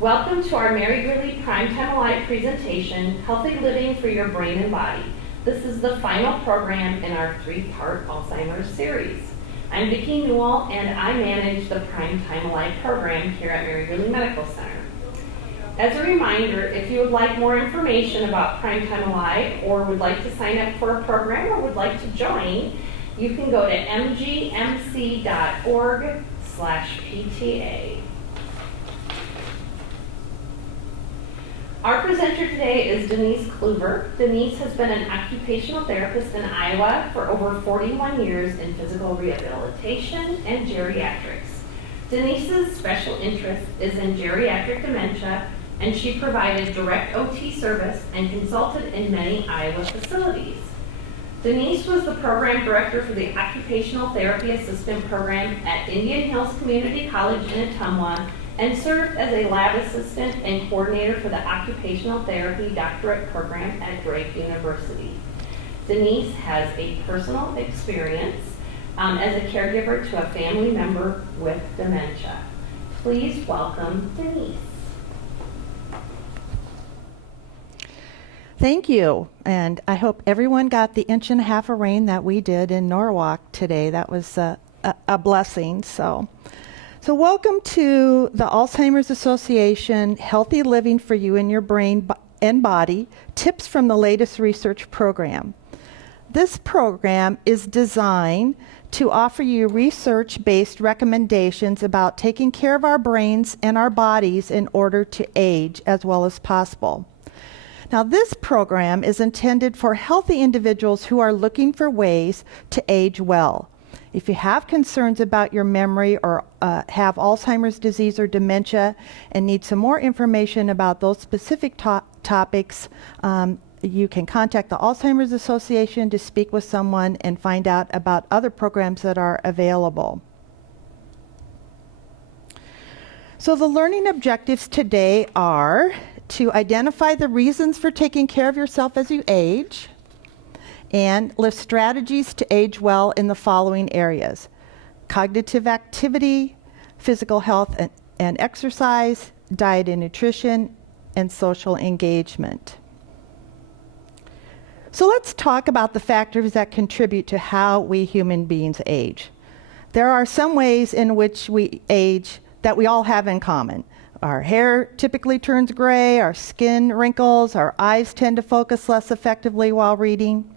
Welcome to our Mary Greeley Primetime Alive presentation, Healthy Living for Your Brain and Body. This is the final program in our three-part Alzheimer's series. I'm Vicki Newell, and I manage the Primetime Alive program here at Mary Greeley Medical Center. As a reminder, if you would like more information about Primetime Alive or would like to sign up for a program or would like to join, you can go to mgmc.org/PTA. Our presenter today is Denise Kluver. Denise has been an occupational therapist in Iowa for over 41 years in physical rehabilitation and geriatrics. Denise's special interest is in geriatric dementia, and she provided direct OT service and consulted in many Iowa facilities. Denise was the program director for the Occupational Therapy Assistant Program at Indian Hills Community College in Ottumwa and served as a lab assistant and coordinator for the Occupational Therapy Doctorate Program at Drake University. Denise has a personal experience as a caregiver to a family member with dementia. Please welcome Denise. Thank you, and I hope everyone got the 1.5 inches of rain that we did in Norwalk today. That was a blessing. So welcome to the Alzheimer's Association Healthy Living for You and Your Brain and Body, Tips from the Latest Research Program. This program is designed to offer you research-based recommendations about taking care of our brains and our bodies in order to age as well as possible. Now, this program is intended for healthy individuals who are looking for ways to age well. If you have concerns about your memory or have Alzheimer's disease or dementia and need some more information about those specific topics, you can contact the Alzheimer's Association to speak with someone and find out about other programs that are available. So the learning objectives today are to identify the reasons for taking care of yourself as you age, and list strategies to age well in the following areas: cognitive activity, physical health and exercise, diet and nutrition, and social engagement. So let's talk about the factors that contribute to how we human beings age. There are some ways in which we age that we all have in common. Our hair typically turns gray, our skin wrinkles, our eyes tend to focus less effectively while reading.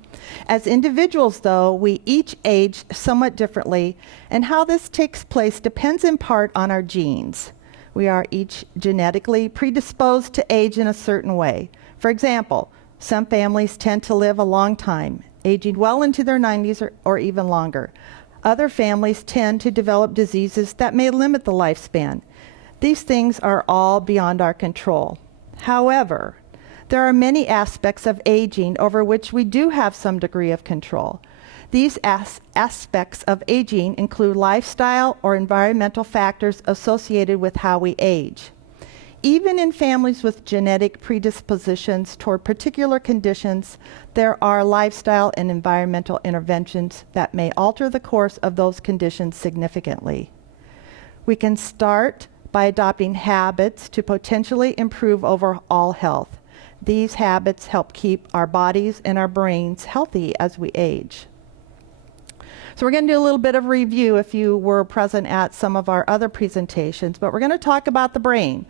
As individuals, though, we each age somewhat differently, and how this takes place depends in part on our genes. We are each genetically predisposed to age in a certain way. For example, some families tend to live a long time, aging well into their 90s or even longer. Other families tend to develop diseases that may limit the lifespan. These things are all beyond our control. However, there are many aspects of aging over which we do have some degree of control. These aspects of aging include lifestyle or environmental factors associated with how we age. Even in families with genetic predispositions toward particular conditions, there are lifestyle and environmental interventions that may alter the course of those conditions significantly. We can start by adopting habits to potentially improve overall health. These habits help keep our bodies and our brains healthy as we age. So we're going to do a little bit of review if you were present at some of our other presentations, but we're going to talk about the brain.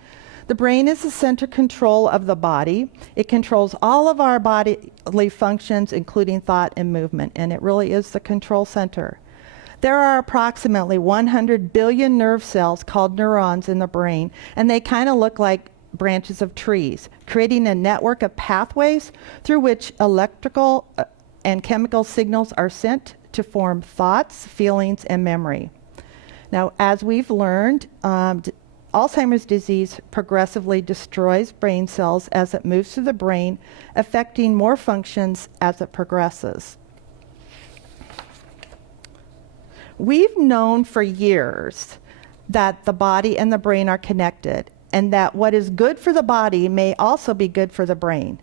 The brain is the center control of the body. It controls all of our bodily functions, including thought and movement, and it really is the control center. There are approximately 100 billion nerve cells called neurons in the brain, and they kind of look like branches of trees, creating a network of pathways through which electrical and chemical signals are sent to form thoughts, feelings, and memory. Now, as we've learned, Alzheimer's disease progressively destroys brain cells as it moves through the brain, affecting more functions as it progresses. We've known for years that the body and the brain are connected, and that what is good for the body may also be good for the brain.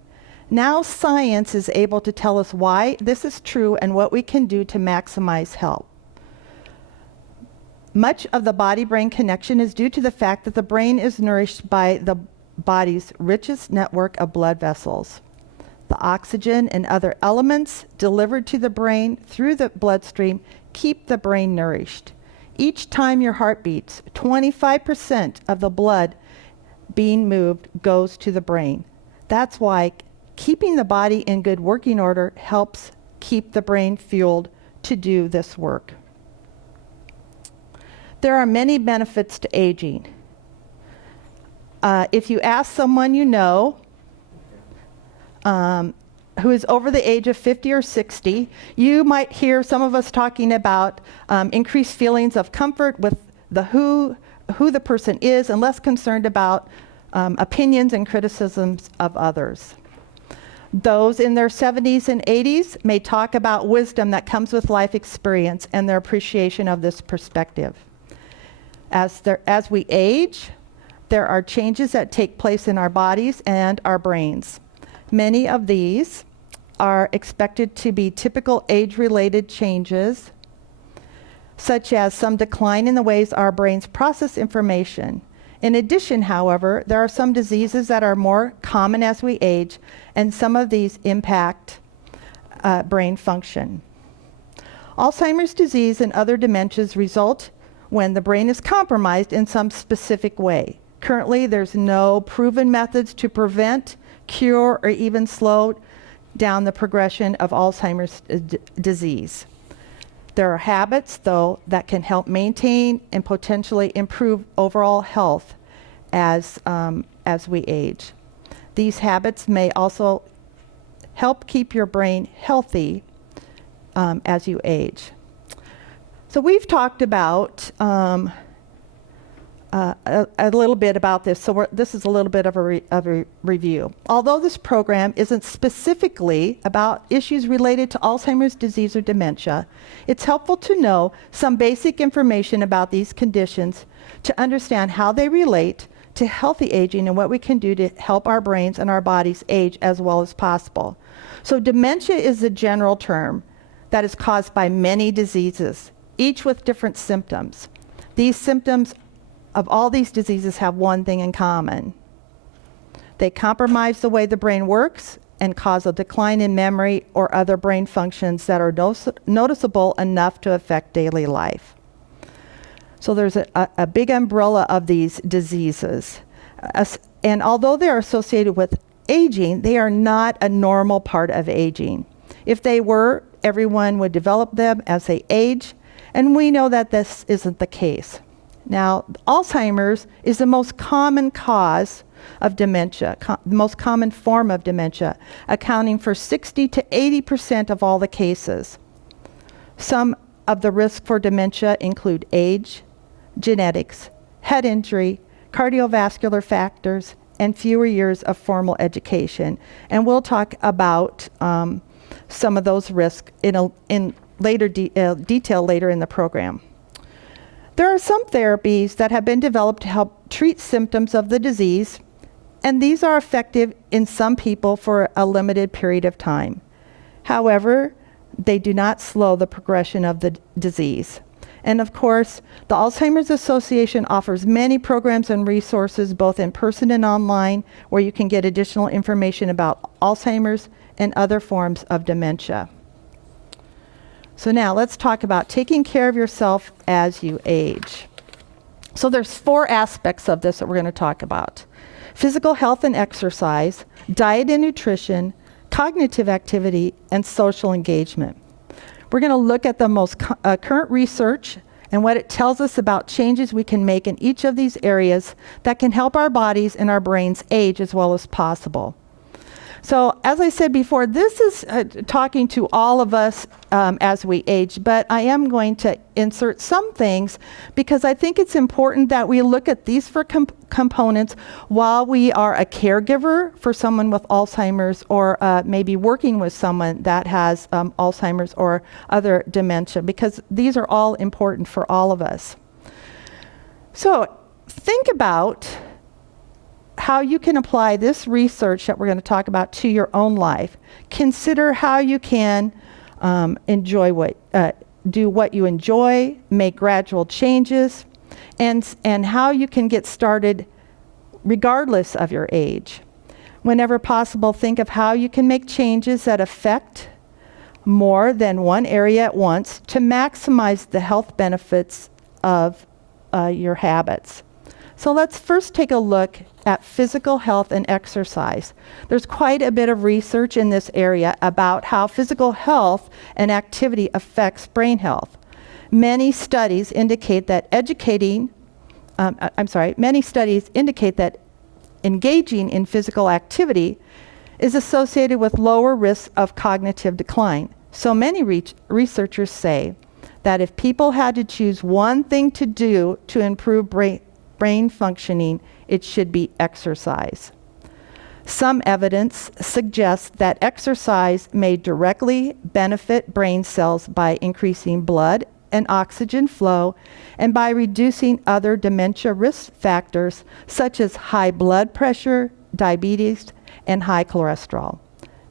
Now science is able to tell us why this is true and what we can do to maximize health. Much of the body-brain connection is due to the fact that the brain is nourished by the body's richest network of blood vessels. The oxygen and other elements delivered to the brain through the bloodstream keep the brain nourished. Each time your heart beats, 25% of the blood being moved goes to the brain. That's why keeping the body in good working order helps keep the brain fueled to do this work. There are many benefits to aging. If you ask someone you know who is over the age of 50 or 60, you might hear some of us talking about increased feelings of comfort with who the person is and less concerned about opinions and criticisms of others. Those in their 70s and 80s may talk about wisdom that comes with life experience and their appreciation of this perspective. As we age, there are changes that take place in our bodies and our brains. Many of these are expected to be typical age-related changes, such as some decline in the ways our brains process information. In addition, however, there are some diseases that are more common as we age, and some of these impact brain function. Alzheimer's disease and other dementias result when the brain is compromised in some specific way. Currently, there's no proven methods to prevent, cure, or even slow down the progression of Alzheimer's disease. There are habits, though, that can help maintain and potentially improve overall health as we age. These habits may also help keep your brain healthy as you age. So we've talked about a little bit about this, so this is a little bit of a review. Although this program isn't specifically about issues related to Alzheimer's disease or dementia, it's helpful to know some basic information about these conditions to understand how they relate to healthy aging and what we can do to help our brains and our bodies age as well as possible. So dementia is a general term that is caused by many diseases, each with different symptoms. These symptoms of all these diseases have one thing in common. They compromise the way the brain works and cause a decline in memory or other brain functions that are noticeable enough to affect daily life. So there's a big umbrella of these diseases. And although they are associated with aging, they are not a normal part of aging. If they were, everyone would develop them as they age, and we know that this isn't the case. Now, Alzheimer's is the most common cause of dementia, the most common form of dementia, accounting for 60 to 80% of all the cases. Some of the risks for dementia include age, genetics, head injury, cardiovascular factors, and fewer years of formal education. And we'll talk about some of those risks in later detail later in the program. There are some therapies that have been developed to help treat symptoms of the disease, and these are effective in some people for a limited period of time. However, they do not slow the progression of the disease. And of course, the Alzheimer's Association offers many programs and resources, both in person and online, where you can get additional information about Alzheimer's and other forms of dementia. So now let's talk about taking care of yourself as you age. So there's 4 aspects of this that we're going to talk about: physical health and exercise, diet and nutrition, cognitive activity, and social engagement. We're going to look at the most current research and what it tells us about changes we can make in each of these areas that can help our bodies and our brains age as well as possible. So as I said before, this is talking to all of us as we age, but I am going to insert some things because I think it's important that we look at these 4 components while we are a caregiver for someone with Alzheimer's, or maybe working with someone that has Alzheimer's or other dementia, because these are all important for all of us. So think about how you can apply this research that we're going to talk about to your own life. Consider how you can do what you enjoy, make gradual changes, and how you can get started regardless of your age. Whenever possible, think of how you can make changes that affect more than one area at once to maximize the health benefits of your habits. So let's first take a look at physical health and exercise. There's quite a bit of research in this area about how physical health and activity affects brain health. Many studies indicate that engaging in physical activity is associated with lower risks of cognitive decline. So many researchers say that if people had to choose one thing to do to improve brain functioning, it should be exercise. Some evidence suggests that exercise may directly benefit brain cells by increasing blood and oxygen flow and by reducing other dementia risk factors such as high blood pressure, diabetes, and high cholesterol.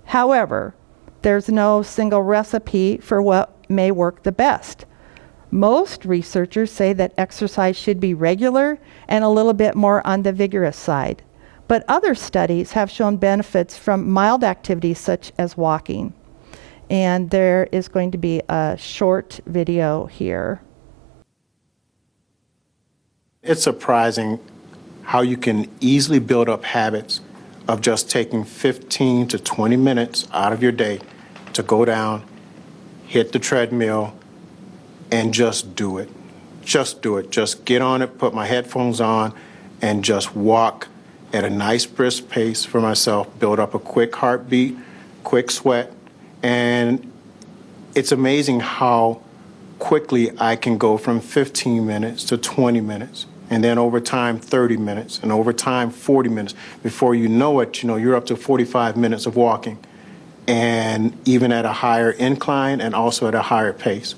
However, there's no single recipe for what may work the best. Most researchers say that exercise should be regular and a little bit more on the vigorous side. But other studies have shown benefits from mild activities such as walking. And there is going to be a short video here. It's surprising how you can easily build up habits of just taking 15 to 20 minutes out of your day to go down, hit the treadmill, and just do it. Just do it. Just get on it, put my headphones on, and just walk at a nice brisk pace for myself, build up a quick heartbeat, quick sweat, and it's amazing how quickly I can go from 15 minutes to 20 minutes, and then over time 30 minutes, and over time 40 minutes. Before you know it, you're up to 45 minutes of walking, and even at a higher incline and also at a higher pace.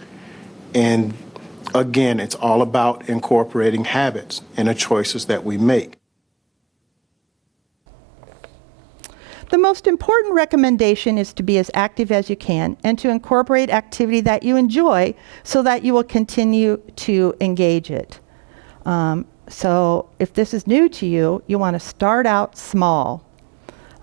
And again, it's all about incorporating habits in the choices that we make. The most important recommendation is to be as active as you can and to incorporate activity that you enjoy so that you will continue to engage it. So if this is new to you, you want to start out small.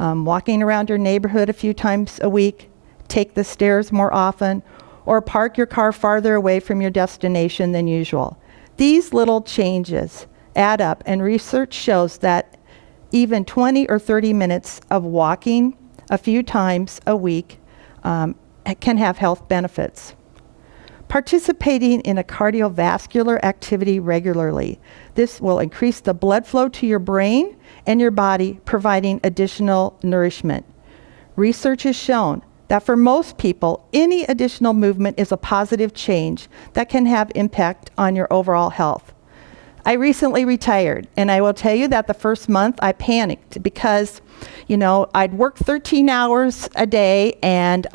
Walking around your neighborhood a few times a week, take the stairs more often, or park your car farther away from your destination than usual. These little changes add up, and research shows that even 20 or 30 minutes of walking a few times a week can have health benefits. Participating in a cardiovascular activity regularly. This will increase the blood flow to your brain and your body, providing additional nourishment. Research has shown that for most people, any additional movement is a positive change that can have impact on your overall health. I recently retired, and I will tell you that the first month I panicked because, I'd work 13 hours a day, and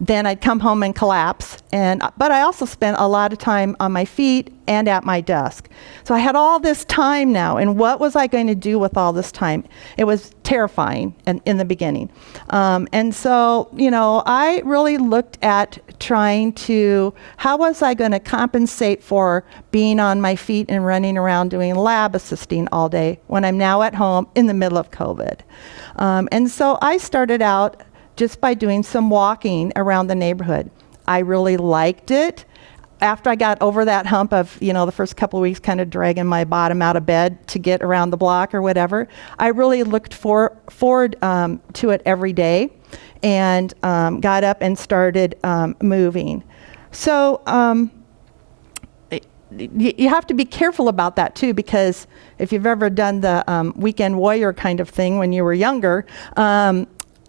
then I'd come home and collapse. But I also spent a lot of time on my feet and at my desk. So I had all this time now, and what was I going to do with all this time? It was terrifying in the beginning. And so, I really looked at how was I going to compensate for being on my feet and running around doing lab assisting all day when I'm now at home in the middle of COVID. And so I started out just by doing some walking around the neighborhood. I really liked it. After I got over that hump of, the first couple of weeks kind of dragging my bottom out of bed to get around the block or whatever, I really looked forward to it every day and got up and started moving. So you have to be careful about that too, because if you've ever done the weekend warrior kind of thing when you were younger,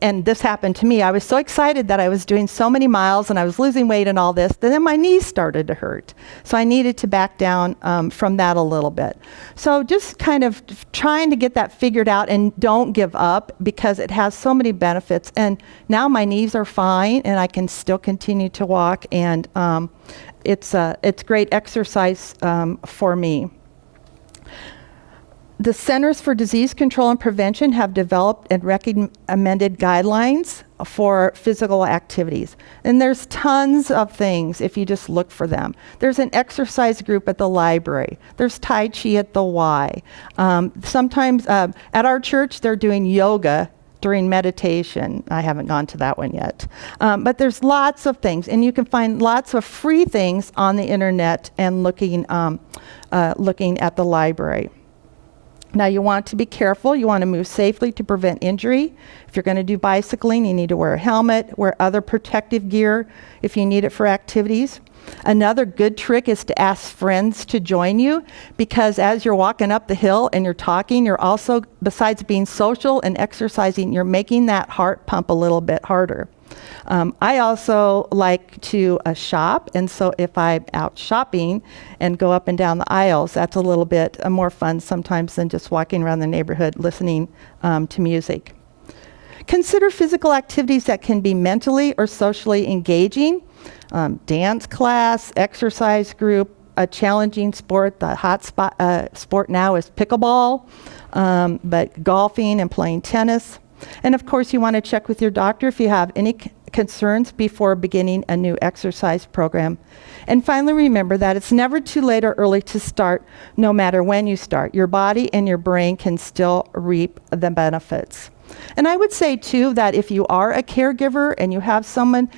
and this happened to me. I was so excited that I was doing so many miles and I was losing weight and all this, but then my knees started to hurt. So I needed to back down from that a little bit. So just kind of trying to get that figured out, and don't give up because it has so many benefits. And now my knees are fine and I can still continue to walk, and it's great exercise for me. The Centers for Disease Control and Prevention have developed and recommended guidelines for physical activities. And there's tons of things if you just look for them. There's an exercise group at the library. There's Tai Chi at the Y. Sometimes at our church, they're doing yoga during meditation. I haven't gone to that one yet. But there's lots of things, and you can find lots of free things on the internet and looking at the library. Now you want to be careful. You want to move safely to prevent injury. If you're going to do bicycling, you need to wear a helmet, wear other protective gear if you need it for activities. Another good trick is to ask friends to join you, because as you're walking up the hill and you're talking, you're also, besides being social and exercising, you're making that heart pump a little bit harder. I also like to shop, and so if I'm out shopping and go up and down the aisles, that's a little bit more fun sometimes than just walking around the neighborhood listening to music. Consider physical activities that can be mentally or socially engaging. Dance class, exercise group, a challenging sport. The hot sport now is pickleball, but golfing and playing tennis. And of course, you want to check with your doctor if you have any concerns before beginning a new exercise program. And finally, remember that it's never too late or early to start, no matter when you start. Your body and your brain can still reap the benefits. And I would say, too, that if you are a caregiver and you have someone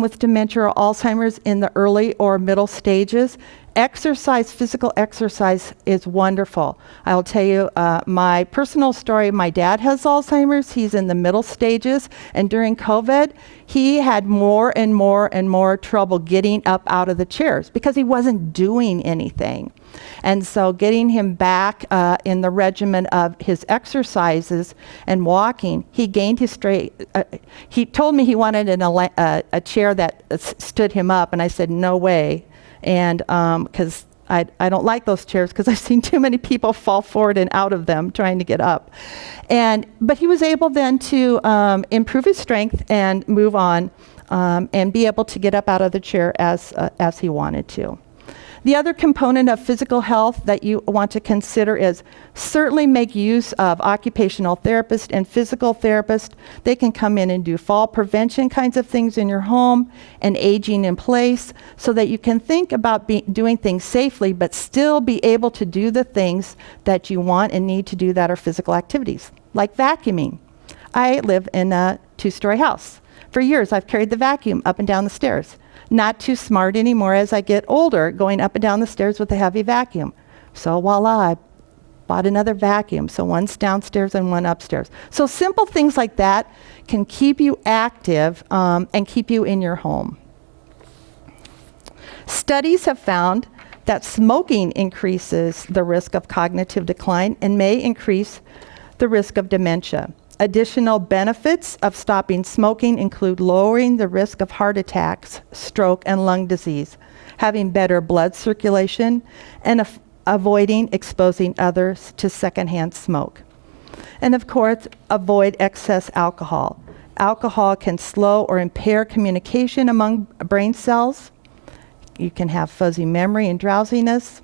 with dementia or Alzheimer's in the early or middle stages, exercise, physical exercise is wonderful. I'll tell you my personal story. My dad has Alzheimer's. He's in the middle stages. And during COVID, he had more and more trouble getting up out of the chairs because he wasn't doing anything. And so getting him back in the regimen of his exercises and walking, he gained his straight. He told me he wanted a chair that stood him up, and I said, no way. And because I don't like those chairs because I've seen too many people fall forward and out of them trying to get up. But he was able then to improve his strength and move on and be able to get up out of the chair as he wanted to. The other component of physical health that you want to consider is certainly make use of occupational therapists and physical therapists. They can come in and do fall prevention kinds of things in your home and aging in place so that you can think about doing things safely but still be able to do the things that you want and need to do that are physical activities, like vacuuming. I live in a 2-story house. For years, I've carried the vacuum up and down the stairs. Not too smart anymore as I get older, going up and down the stairs with a heavy vacuum. So voila, I bought another vacuum. So one's downstairs and one upstairs. So simple things like that can keep you active and keep you in your home. Studies have found that smoking increases the risk of cognitive decline and may increase the risk of dementia. Additional benefits of stopping smoking include lowering the risk of heart attacks, stroke, and lung disease, having better blood circulation, and avoiding exposing others to secondhand smoke. And of course, avoid excess alcohol. Alcohol can slow or impair communication among brain cells. You can have fuzzy memory and drowsiness.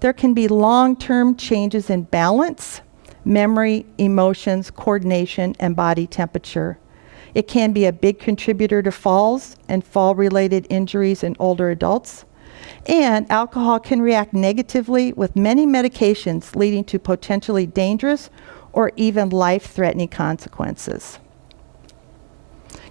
There can be long-term changes in balance, memory, emotions, coordination, and body temperature. It can be a big contributor to falls and fall-related injuries in older adults. And alcohol can react negatively with many medications, leading to potentially dangerous or even life-threatening consequences.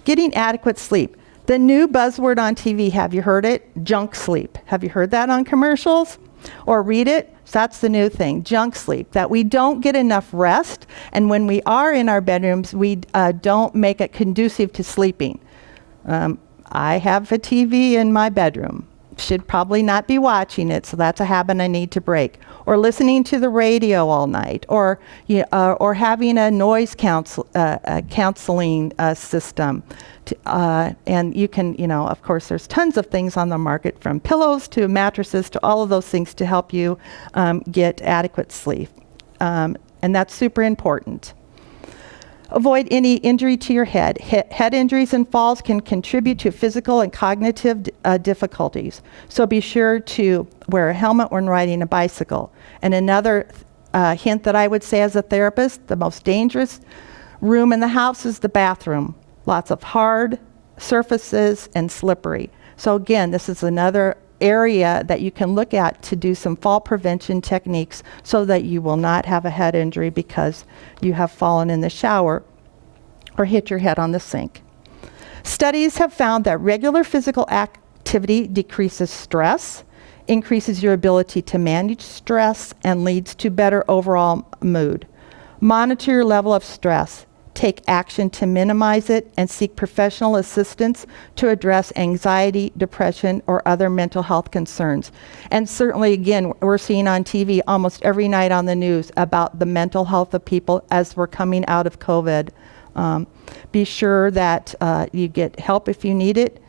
Getting adequate sleep. The new buzzword on TV, have you heard it? Junk sleep. Have you heard that on commercials? Or read it? So that's the new thing, junk sleep, that we don't get enough rest, and when we are in our bedrooms, we don't make it conducive to sleeping. I have a TV in my bedroom. Should probably not be watching it, so that's a habit I need to break. Or listening to the radio all night, or having a noise counseling system. And you can, of course, there's tons of things on the market, from pillows to mattresses to all of those things to help you get adequate sleep. And that's super important. Avoid any injury to your head. Head injuries and falls can contribute to physical and cognitive difficulties. So be sure to wear a helmet when riding a bicycle. And another hint that I would say as a therapist, the most dangerous room in the house is the bathroom. Lots of hard surfaces and slippery. So again, this is another area that you can look at to do some fall prevention techniques so that you will not have a head injury because you have fallen in the shower or hit your head on the sink. Studies have found that regular physical activity decreases stress, increases your ability to manage stress, and leads to better overall mood. Monitor your level of stress. Take action to minimize it and seek professional assistance to address anxiety, depression, or other mental health concerns. And certainly, again, we're seeing on TV almost every night on the news about the mental health of people as we're coming out of COVID. Be sure that you get help if you need it.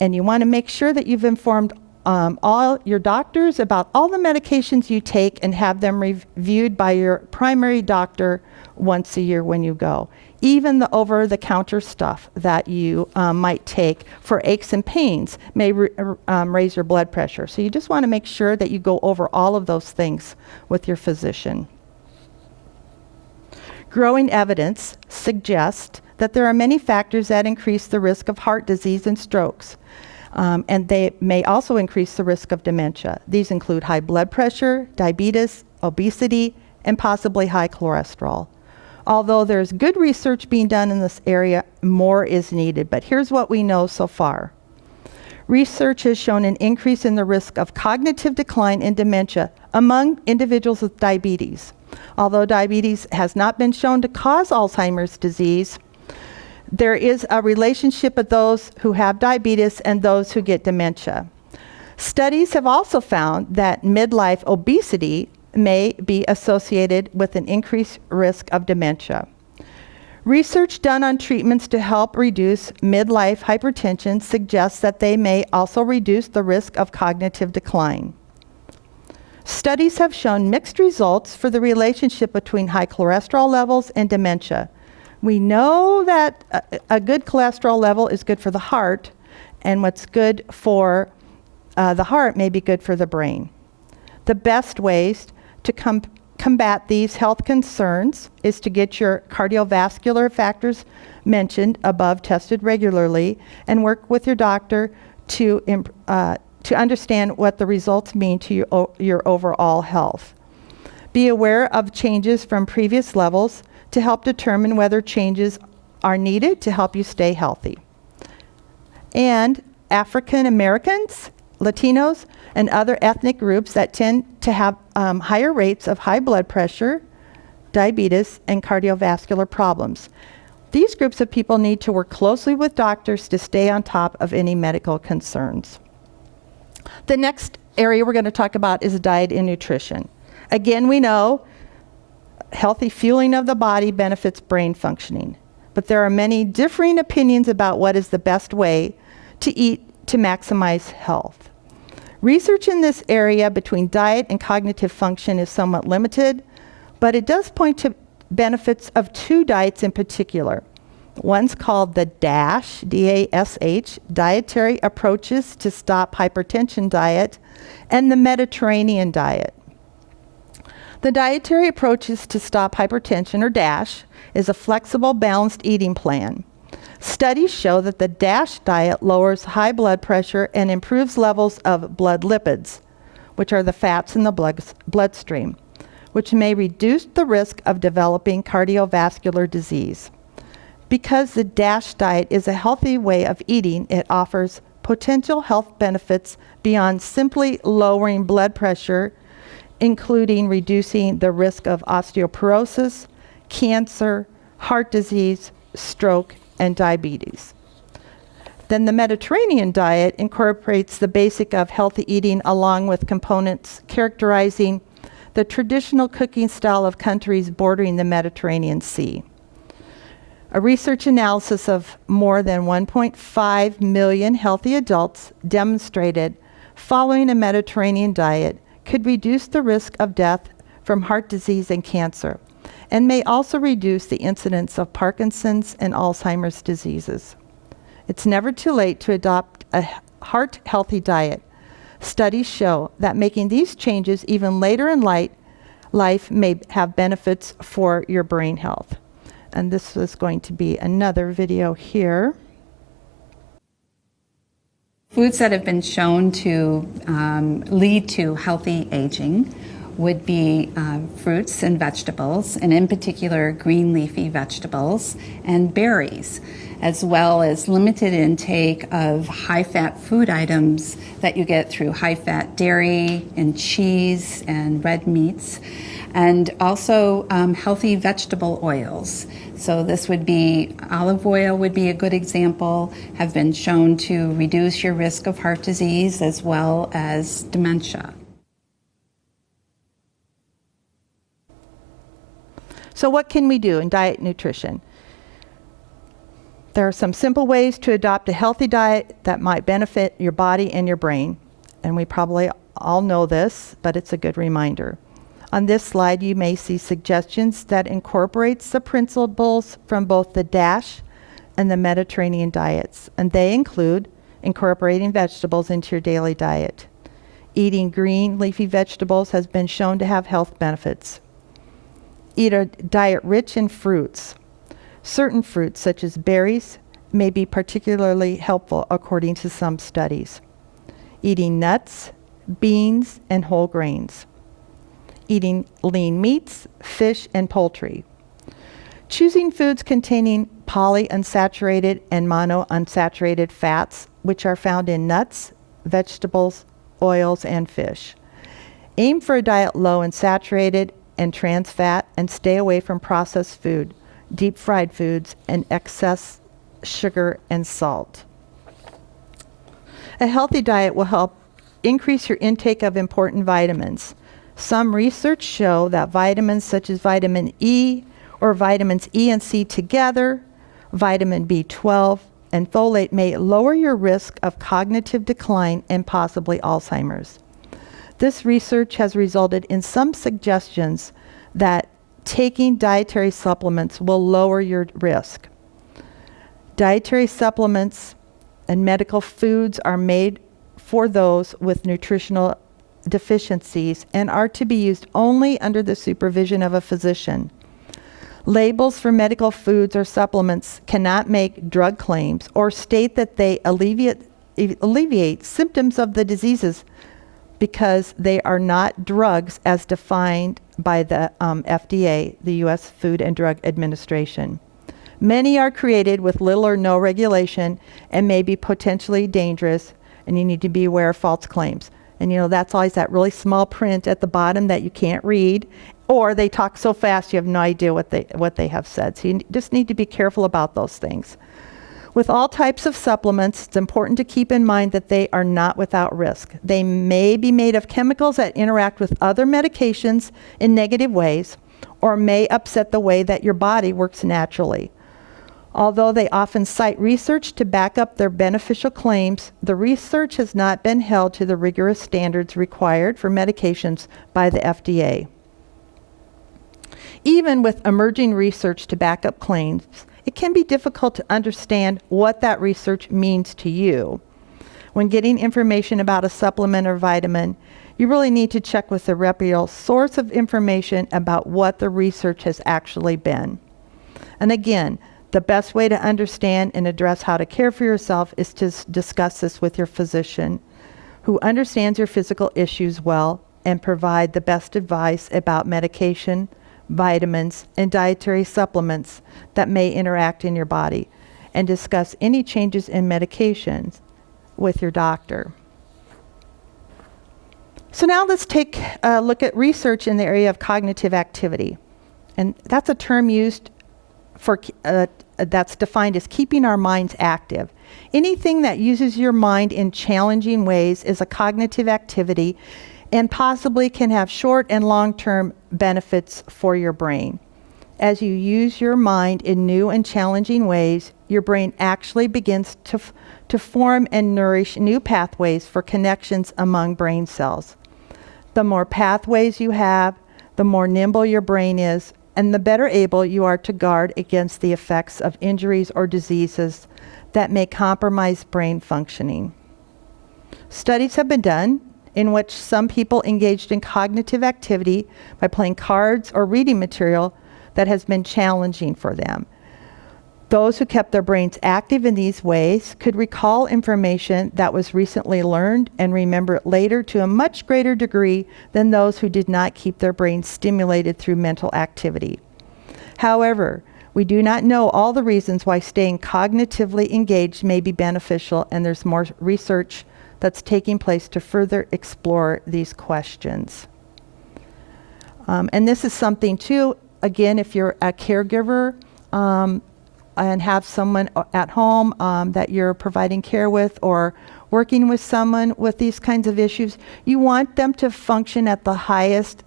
And you want to make sure that you've informed all your doctors about all the medications you take and have them reviewed by your primary doctor once a year when you go. Even the over-the-counter stuff that you might take for aches and pains may raise your blood pressure. So you just want to make sure that you go over all of those things with your physician. Growing evidence suggests that there are many factors that increase the risk of heart disease and strokes. And they may also increase the risk of dementia. These include high blood pressure, diabetes, obesity, and possibly high cholesterol. Although there's good research being done in this area, more is needed. But here's what we know so far. Research has shown an increase in the risk of cognitive decline in dementia among individuals with diabetes. Although diabetes has not been shown to cause Alzheimer's disease, there is a relationship with those who have diabetes and those who get dementia. Studies have also found that midlife obesity may be associated with an increased risk of dementia. Research done on treatments to help reduce midlife hypertension suggests that they may also reduce the risk of cognitive decline. Studies have shown mixed results for the relationship between high cholesterol levels and dementia. We know that a good cholesterol level is good for the heart, and what's good for the heart may be good for the brain. The best ways to combat these health concerns is to get your cardiovascular factors mentioned above tested regularly and work with your doctor to understand what the results mean to your overall health. Be aware of changes from previous levels to help determine whether changes are needed to help you stay healthy. And African Americans, Latinos, and other ethnic groups that tend to have higher rates of high blood pressure, diabetes, and cardiovascular problems. These groups of people need to work closely with doctors to stay on top of any medical concerns. The next area we're going to talk about is diet and nutrition. Again, we know healthy fueling of the body benefits brain functioning, but there are many differing opinions about what is the best way to eat to maximize health. Research in this area between diet and cognitive function is somewhat limited, but it does point to benefits of two diets in particular. One's called the DASH, D-A-S-H, Dietary Approaches to Stop Hypertension Diet, and the Mediterranean Diet. The Dietary Approaches to Stop Hypertension, or DASH, is a flexible, balanced eating plan. Studies show that the DASH diet lowers high blood pressure and improves levels of blood lipids, which are the fats in the bloodstream, which may reduce the risk of developing cardiovascular disease. Because the DASH diet is a healthy way of eating, it offers potential health benefits beyond simply lowering blood pressure, including reducing the risk of osteoporosis, cancer, heart disease, stroke, and diabetes. Then the Mediterranean diet incorporates the basic of healthy eating along with components characterizing the traditional cooking style of countries bordering the Mediterranean Sea. A research analysis of more than 1.5 million healthy adults demonstrated following a Mediterranean diet could reduce the risk of death from heart disease and cancer, and may also reduce the incidence of Parkinson's and Alzheimer's diseases. It's never too late to adopt a heart-healthy diet. Studies show that making these changes even later in life life may have benefits for your brain health. And this is going to be another video here. Foods that have been shown to lead to healthy aging would be fruits and vegetables, and in particular green leafy vegetables and berries, as well as limited intake of high-fat food items that you get through high-fat dairy and cheese and red meats, and also healthy vegetable oils. So this would be olive oil would be a good example, have been shown to reduce your risk of heart disease as well as dementia. So what can we do in diet nutrition? There are some simple ways to adopt a healthy diet that might benefit your body and your brain. And we probably all know this, but it's a good reminder. On this slide, you may see suggestions that incorporates the principles from both the DASH and the Mediterranean diets. And they include incorporating vegetables into your daily diet. Eating green leafy vegetables has been shown to have health benefits. Eat a diet rich in fruits. Certain fruits, such as berries, may be particularly helpful according to some studies. Eating nuts, beans, and whole grains. Eating lean meats, fish, and poultry. Choosing foods containing polyunsaturated and monounsaturated fats, which are found in nuts, vegetables, oils, and fish. Aim for a diet low in saturated and trans fat, and stay away from processed food, deep fried foods, and excess sugar and salt. A healthy diet will help increase your intake of important vitamins. Some research show that vitamins such as vitamin E or vitamins E and C together, vitamin B12, and folate may lower your risk of cognitive decline and possibly Alzheimer's. This research has resulted in some suggestions that taking dietary supplements will lower your risk. Dietary supplements and medical foods are made for those with nutritional deficiencies and are to be used only under the supervision of a physician. Labels for medical foods or supplements cannot make drug claims or state that they alleviate symptoms of the diseases because they are not drugs as defined by the FDA, the U.S. Food and Drug Administration. Many are created with little or no regulation and may be potentially dangerous, and you need to be aware of false claims. And that's always that really small print at the bottom that you can't read, or they talk so fast you have no idea what they have said. So you just need to be careful about those things. With all types of supplements, it's important to keep in mind that they are not without risk. They may be made of chemicals that interact with other medications in negative ways, or may upset the way that your body works naturally. Although they often cite research to back up their beneficial claims, the research has not been held to the rigorous standards required for medications by the FDA. Even with emerging research to back up claims, it can be difficult to understand what that research means to you. When getting information about a supplement or vitamin, you really need to check with a reputable source of information about what the research has actually been. And again, the best way to understand and address how to care for yourself is to discuss this with your physician, who understands your physical issues well and provide the best advice about medication, vitamins, and dietary supplements that may interact in your body, and discuss any changes in medications with your doctor. So now let's take a look at research in the area of cognitive activity. And that's a term used for that's defined as keeping our minds active. Anything that uses your mind in challenging ways is a cognitive activity and possibly can have short and long-term benefits for your brain. As you use your mind in new and challenging ways, your brain actually begins to form and nourish new pathways for connections among brain cells. The more pathways you have, the more nimble your brain is, and the better able you are to guard against the effects of injuries or diseases that may compromise brain functioning. Studies have been done in which some people engaged in cognitive activity by playing cards or reading material that has been challenging for them. Those who kept their brains active in these ways could recall information that was recently learned and remember it later to a much greater degree than those who did not keep their brains stimulated through mental activity. However, we do not know all the reasons why staying cognitively engaged may be beneficial, and there's more research that's taking place to further explore these questions. And this is something too, again, if you're a caregiver and have someone at home that you're providing care with or working with someone with these kinds of issues, you want them to function at the highest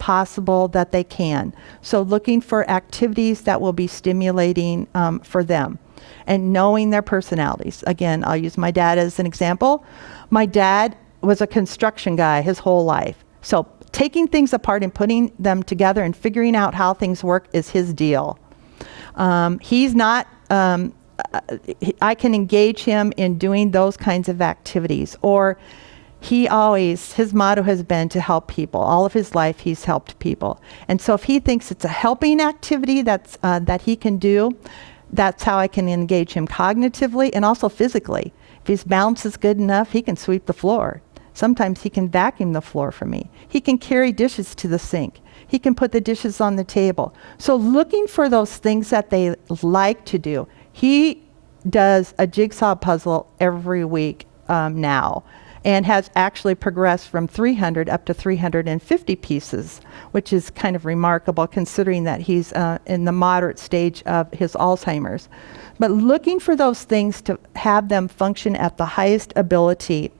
possible that they can. So looking for activities that will be stimulating for them and knowing their personalities. Again, I'll use my dad as an example. My dad was a construction guy his whole life. So taking things apart and putting them together and figuring out how things work is his deal. He's not, I can engage him in doing those kinds of activities. Or his motto has been to help people. All of his life, he's helped people. And so if he thinks it's a helping activity that he can do, that's how I can engage him cognitively and also physically. If his balance is good enough, he can sweep the floor. Sometimes he can vacuum the floor for me. He can carry dishes to the sink. He can put the dishes on the table. So looking for those things that they like to do. He does a jigsaw puzzle every week now, and has actually progressed from 300 up to 350 pieces, which is kind of remarkable considering that he's in the moderate stage of his Alzheimer's. But looking for those things to have them function at the highest ability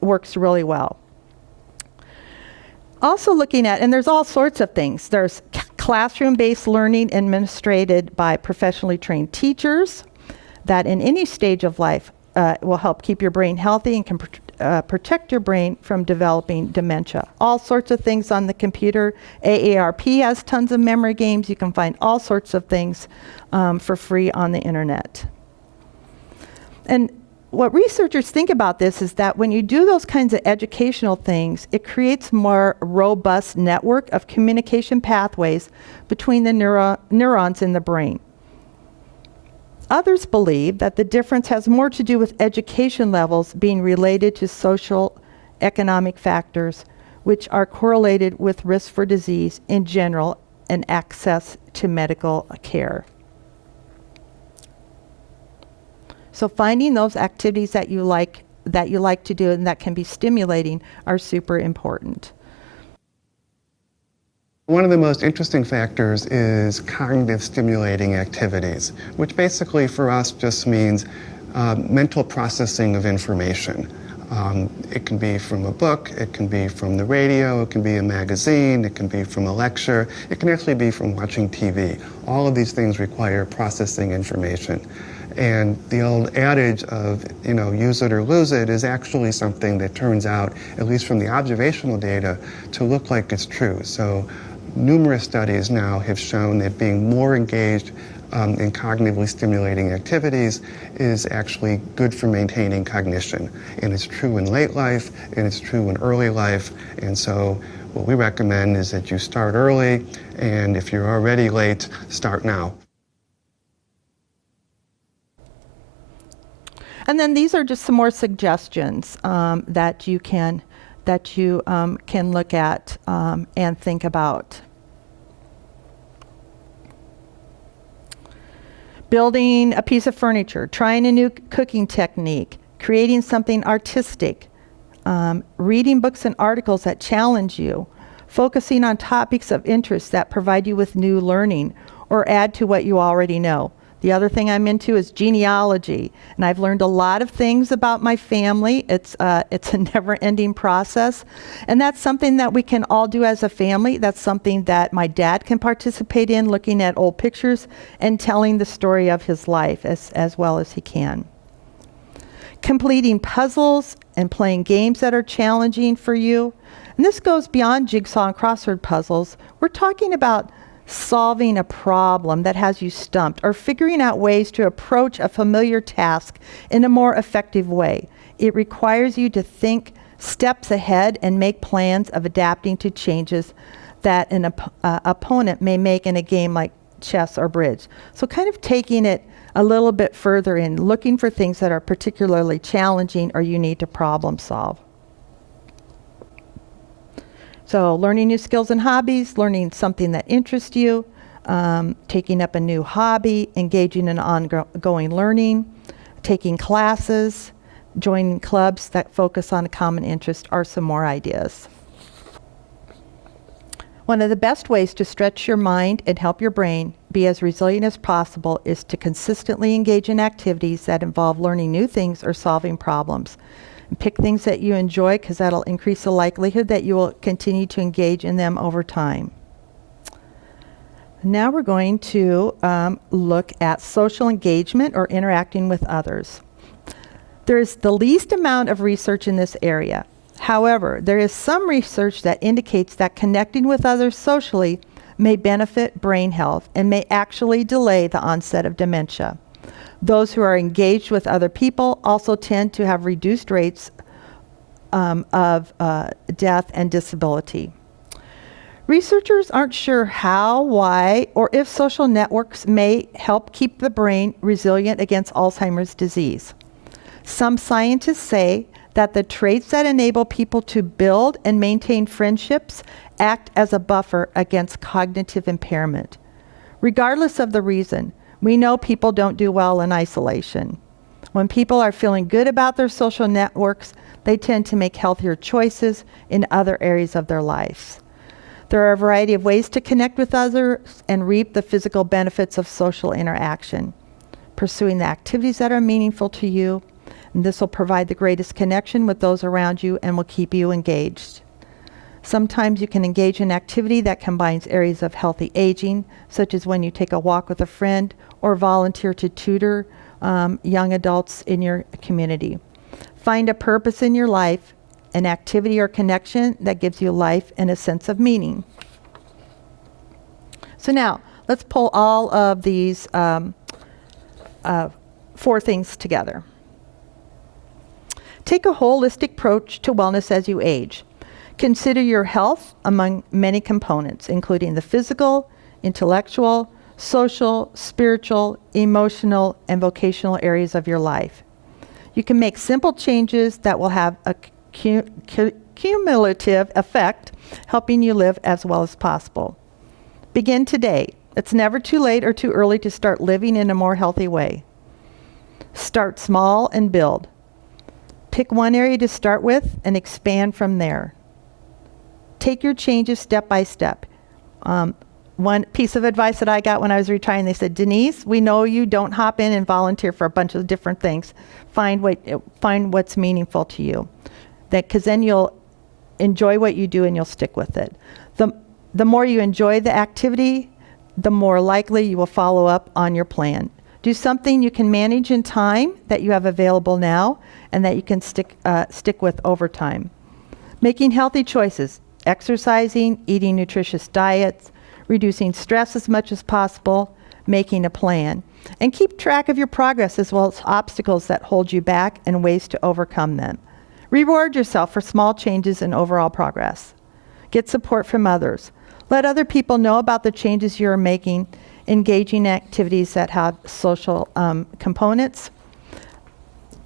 works really well. Also looking at, and there's all sorts of things. There's classroom-based learning administered by professionally trained teachers that in any stage of life will help keep your brain healthy and can protect your brain from developing dementia. All sorts of things on the computer. AARP has tons of memory games. You can find all sorts of things for free on the internet. And what researchers think about this is that when you do those kinds of educational things, it creates more robust network of communication pathways between the neurons in the brain. Others believe that the difference has more to do with education levels being related to social economic factors, which are correlated with risk for disease in general and access to medical care. So finding those activities that you like to do and that can be stimulating are super important. One of the most interesting factors is cognitive stimulating activities, which basically for us just means mental processing of information. It can be from a book, it can be from the radio, it can be a magazine, it can be from a lecture, it can actually be from watching TV. All of these things require processing information. And the old adage of, use it or lose it is actually something that turns out, at least from the observational data, to look like it's true. So numerous studies now have shown that being more engaged in cognitively stimulating activities is actually good for maintaining cognition. And it's true in late life, and it's true in early life. And so what we recommend is that you start early, and if you're already late, start now. And then these are just some more suggestions that you can look at and think about. Building a piece of furniture, trying a new cooking technique, creating something artistic, reading books and articles that challenge you, focusing on topics of interest that provide you with new learning or add to what you already know. The other thing I'm into is genealogy, and I've learned a lot of things about my family. It's a never-ending process, and that's something that we can all do as a family. That's something that my dad can participate in, looking at old pictures and telling the story of his life as well as he can. Completing puzzles and playing games that are challenging for you. And this goes beyond jigsaw and crossword puzzles. We're talking about solving a problem that has you stumped or figuring out ways to approach a familiar task in a more effective way. it requires you to think steps ahead and make plans of adapting to changes that an opponent may make in a game like chess or bridge. So kind of taking it a little bit further in, looking for things that are particularly challenging or you need to problem solve. So learning new skills and hobbies, learning something that interests you, taking up a new hobby, engaging in ongoing learning, taking classes, joining clubs that focus on a common interest are some more ideas. One of the best ways to stretch your mind and help your brain be as resilient as possible is to consistently engage in activities that involve learning new things or solving problems. And pick things that you enjoy, because that'll increase the likelihood that you will continue to engage in them over time. Now we're going to look at social engagement or interacting with others. There is the least amount of research in this area. However, there is some research that indicates that connecting with others socially may benefit brain health and may actually delay the onset of dementia. Those who are engaged with other people also tend to have reduced rates of death and disability. Researchers aren't sure how, why, or if social networks may help keep the brain resilient against Alzheimer's disease. Some scientists say that the traits that enable people to build and maintain friendships act as a buffer against cognitive impairment. Regardless of the reason, we know people don't do well in isolation. When people are feeling good about their social networks, they tend to make healthier choices in other areas of their lives. There are a variety of ways to connect with others and reap the physical benefits of social interaction. Pursuing the activities that are meaningful to you, and this will provide the greatest connection with those around you and will keep you engaged. Sometimes you can engage in activity that combines areas of healthy aging, such as when you take a walk with a friend or volunteer to tutor young adults in your community. Find a purpose in your life, an activity or connection that gives you life and a sense of meaning. So now, let's pull all of these 4 things together. Take a holistic approach to wellness as you age. Consider your health among many components, including the physical, intellectual, social, spiritual, emotional, and vocational areas of your life. You can make simple changes that will have a cumulative effect, helping you live as well as possible. Begin today. It's never too late or too early to start living in a more healthy way. Start small and build. Pick one area to start with and expand from there. Take your changes step by step. One piece of advice that I got when I was retiring, they said, Denise, we know you don't hop in and volunteer for a bunch of different things. Find what's meaningful to you. Because then you'll enjoy what you do and you'll stick with it. The more you enjoy the activity, the more likely you will follow up on your plan. Do something you can manage in time that you have available now and that you can stick with over time. Making healthy choices, exercising, eating nutritious diets, reducing stress as much as possible, making a plan. And keep track of your progress as well as obstacles that hold you back and ways to overcome them. Reward yourself for small changes in overall progress. Get support from others. Let other people know about the changes you're making, engaging in activities that have social components.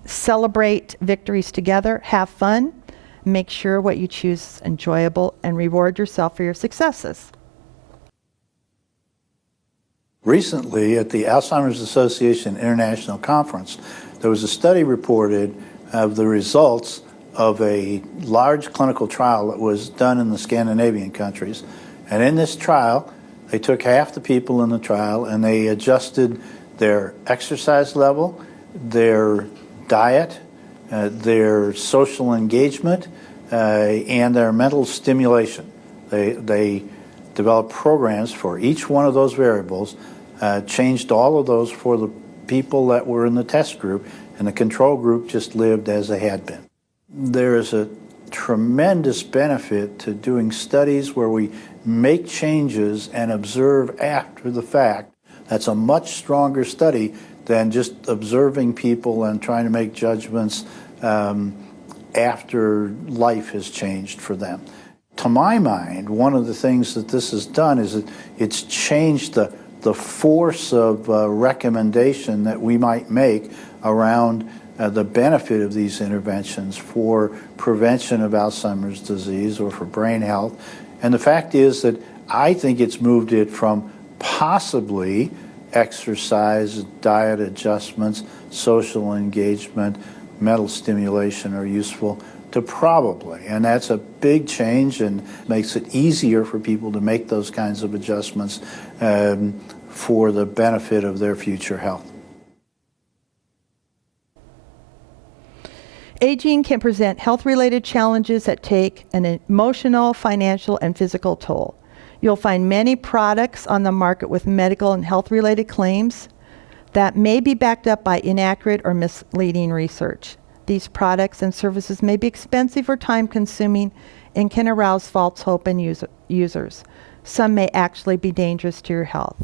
Celebrate victories together. Have fun. Make sure what you choose is enjoyable and reward yourself for your successes. Recently, at the Alzheimer's Association International Conference, there was a study reported of the results of a large clinical trial that was done in the Scandinavian countries. And in this trial, they took half the people in the trial and they adjusted their exercise level, their diet, their social engagement, and their mental stimulation. They developed programs for each one of those variables, changed all of those for the people that were in the test group, and the control group just lived as they had been. There is a tremendous benefit to doing studies where we make changes and observe after the fact. That's a much stronger study than just observing people and trying to make judgments after life has changed for them. To my mind, one of the things that this has done is it's changed the force of recommendation that we might make around the benefit of these interventions for prevention of Alzheimer's disease or for brain health. And the fact is that I think it's moved it from possibly exercise, diet adjustments, social engagement, mental stimulation are useful to probably. And that's a big change and makes it easier for people to make those kinds of adjustments for the benefit of their future health. Aging can present health-related challenges that take an emotional, financial, and physical toll. You'll find many products on the market with medical and health-related claims that may be backed up by inaccurate or misleading research. These products and services may be expensive or time-consuming and can arouse false hope in users. Some may actually be dangerous to your health.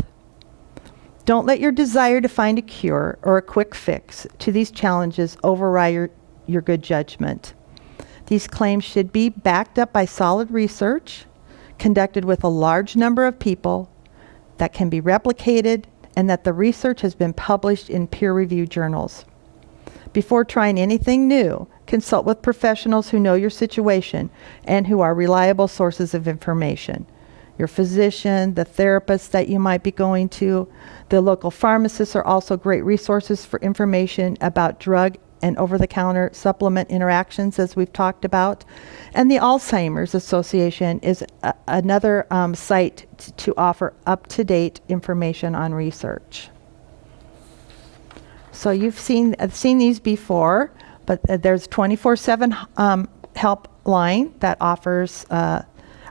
Don't let your desire to find a cure or a quick fix to these challenges override your good judgment. These claims should be backed up by solid research conducted with a large number of people that can be replicated and that the research has been published in peer-reviewed journals. Before trying anything new, consult with professionals who know your situation and who are reliable sources of information. Your physician, the therapist that you might be going to, the local pharmacists are also great resources for information about drug and over-the-counter supplement interactions, as we've talked about. And the Alzheimer's Association is another site to offer up-to-date information on research. So you've seen these before, but there's 24/7 helpline that offers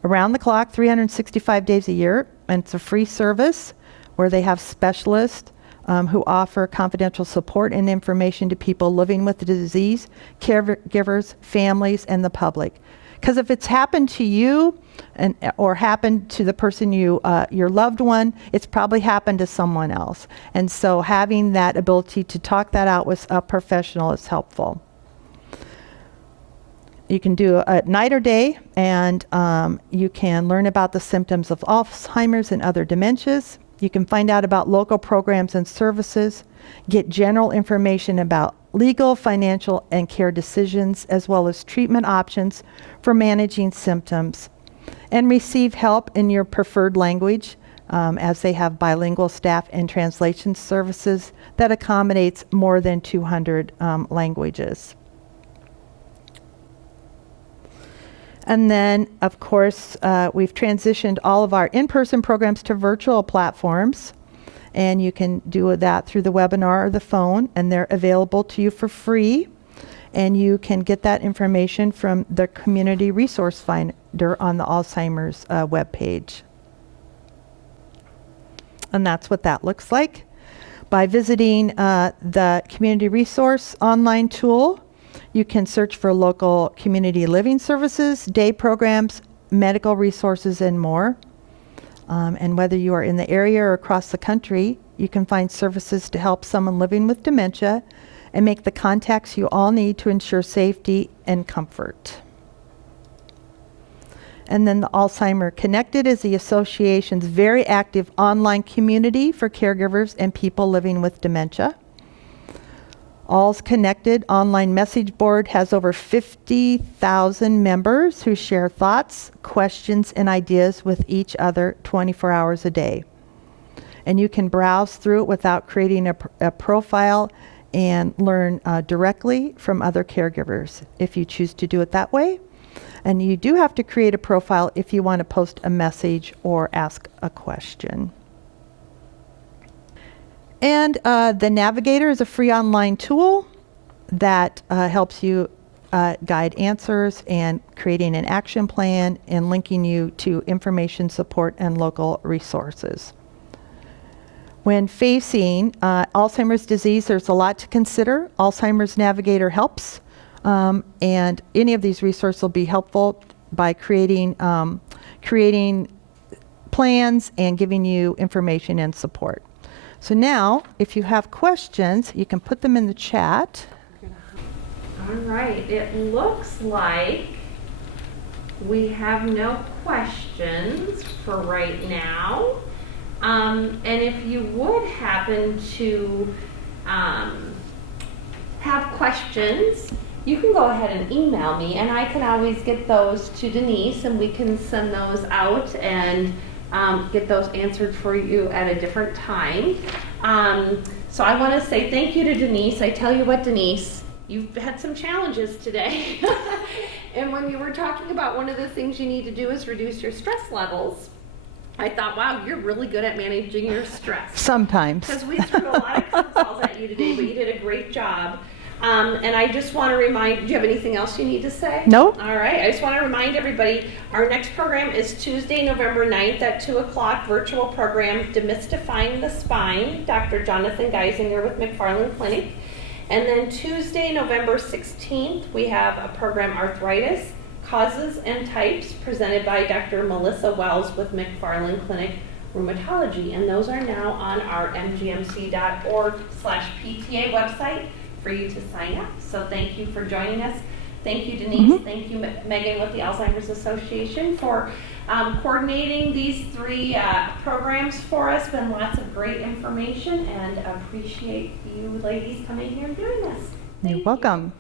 around the clock, 365 days a year, and it's a free service where they have specialists who offer confidential support and information to people living with the disease, caregivers, families, and the public. Because if it's happened to you or happened to the person your loved one, it's probably happened to someone else. And so having that ability to talk that out with a professional is helpful. You can do it at night or day, and you can learn about the symptoms of Alzheimer's and other dementias. You can find out about local programs and services, get general information about legal, financial, and care decisions, as well as treatment options for managing symptoms, and receive help in your preferred language, as they have bilingual staff and translation services that accommodates more than 200 languages. And then, of course, we've transitioned all of our in-person programs to virtual platforms, and you can do that through the webinar or the phone, and they're available to you for free. And you can get that information from the Community Resource Finder on the Alzheimer's webpage. And that's what that looks like. By visiting the Community Resource online tool, you can search for local community living services, day programs, medical resources, and more. And whether you are in the area or across the country, you can find services to help someone living with dementia and make the contacts you all need to ensure safety and comfort. And then the Alzheimer Connected is the association's very active online community for caregivers and people living with dementia. All's Connected online message board has over 50,000 members who share thoughts, questions, and ideas with each other 24 hours a day. And you can browse through it without creating a profile and learn directly from other caregivers if you choose to do it that way. And you do have to create a profile if you want to post a message or ask a question. And the Navigator is a free online tool that helps you guide answers and creating an action plan and linking you to information support and local resources. When facing Alzheimer's disease, there's a lot to consider. Alzheimer's Navigator helps, and any of these resources will be helpful by creating plans and giving you information and support. So now, if you have questions, you can put them in the chat. All right, it looks like we have no questions for right now. And if you would happen to have questions, you can go ahead and email me, and I can always get those to Denise, and we can send those out and get those answered for you at a different time. So I want to say thank you to Denise. I tell you what, Denise, you've had some challenges today. And when you were talking about one of the things you need to do is reduce your stress levels, I thought, wow, you're really good at managing your stress. Sometimes. Because we threw a lot of calls at you today, but you did a great job. And I just want to remind, do you have anything else you need to say? No. All right, I just want to remind everybody, our next program is Tuesday, November 9th at 2 o'clock, virtual program, Demystifying the Spine, Dr. Jonathan Geisinger with McFarland Clinic. And then Tuesday, November 16th, we have a program, Arthritis, Causes and Types, presented by Dr. Melissa Wells with McFarland Clinic Rheumatology. And those are now on our mgmc.org/PTA website for you to sign up. So thank you for joining us. Thank you, Denise. Thank you, Megan with the Alzheimer's Association, for coordinating these three programs for us. Been lots of great information, and appreciate you ladies coming here and doing this. You're welcome.